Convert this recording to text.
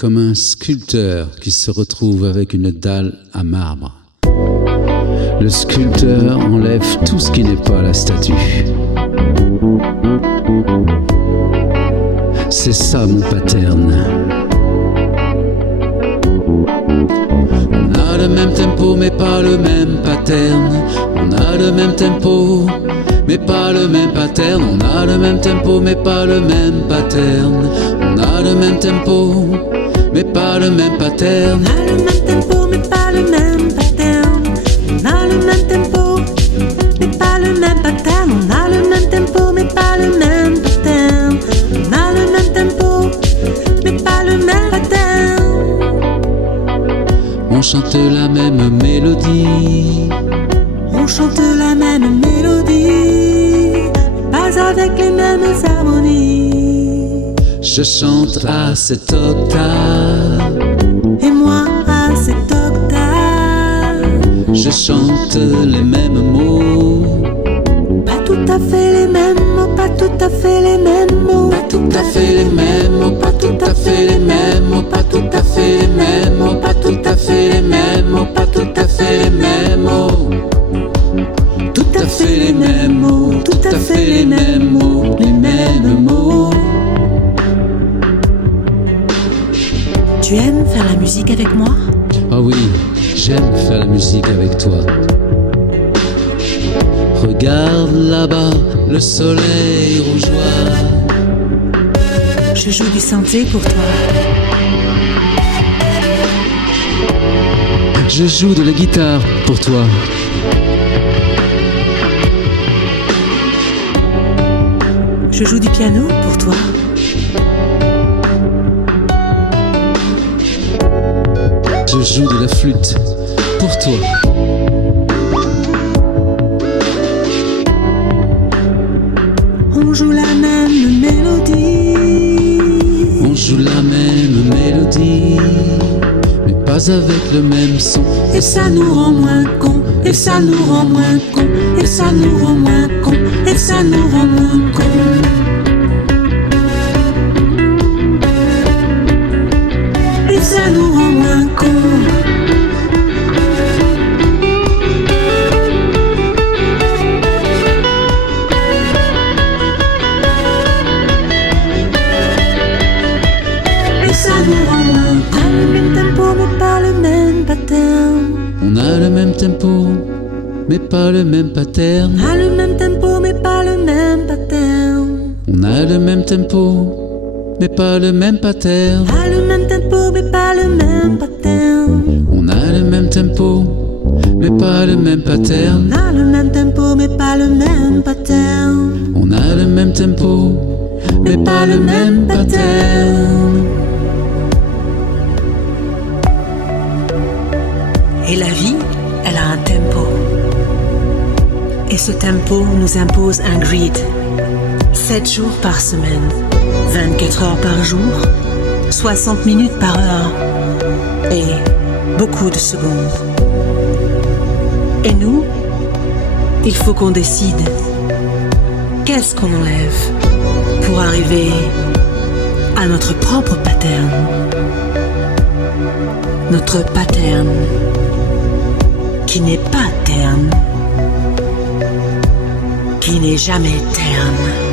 comme un sculpteur qui se retrouve avec une dalle à marbre. Le sculpteur enlève tout ce qui n'est pas la statue. C'est ça mon pattern. On a le même tempo mais pas le même pattern. On a le même tempo mais pas le même pattern. On a le même tempo mais pas le même pattern. On a le même tempo mais pas le même pattern. On a le même tempo mais pas le même pattern. On a le même tempo mais pas le même pattern. On a le même tempo mais pas le même pattern. On a le même tempo mais pas le même pattern. On chante la même mélodie. On chante la même mélodie, pas avec les mêmes harmonies. Je chante à cette octave Et moi à cette octave. je chante les mêmes mots. Pas tout à fait les mêmes mots, pas tout à fait les mêmes mots. Pas tout à fait les mêmes mots, pas tout à fait les mêmes mots, pas tout à fait les mêmes mots, pas tout à fait les mêmes mots, pas tout à fait les mêmes mots. Tout à fait les mêmes mots, tout à fait les mêmes mots, les mêmes mots. Tu aimes faire la musique avec moi? Ah oui, j'aime faire la musique avec toi. Regarde là-bas, le soleil rougeoie. Je joue du synthé pour toi. Je joue de la guitare pour toi. Je joue du piano pour toi. Je joue de la flûte pour toi. On joue la même mélodie. On joue la même mélodie, mais pas avec le même son. Et ça nous rend moins cons. Et ça nous rend moins cons. Et ça nous rend moins cons. Et ça nous rend moins cons. Et ça nous rend moins cons. Et ça nous rend moins cons. On a le même tempo mais pas le même pattern. On a le même tempo, mais pas le même pattern. On a le même tempo mais pas le même pattern. On a le même tempo, mais pas le même pattern. On a le même tempo mais pas le même pattern. On a le même tempo, mais pas le même pattern. On a le même tempo mais pas le même pattern. On a le même tempo, mais pas le même pattern. Et la vie, elle a un tempo. Et ce tempo nous impose un grid. 7 jours par semaine, 24 heures par jour, 60 minutes par heure et beaucoup de secondes. Et nous, il faut qu'on décide qu'est-ce qu'on enlève pour arriver à notre propre pattern. Notre pattern qui n'est pas terne, qui n'est jamais terne.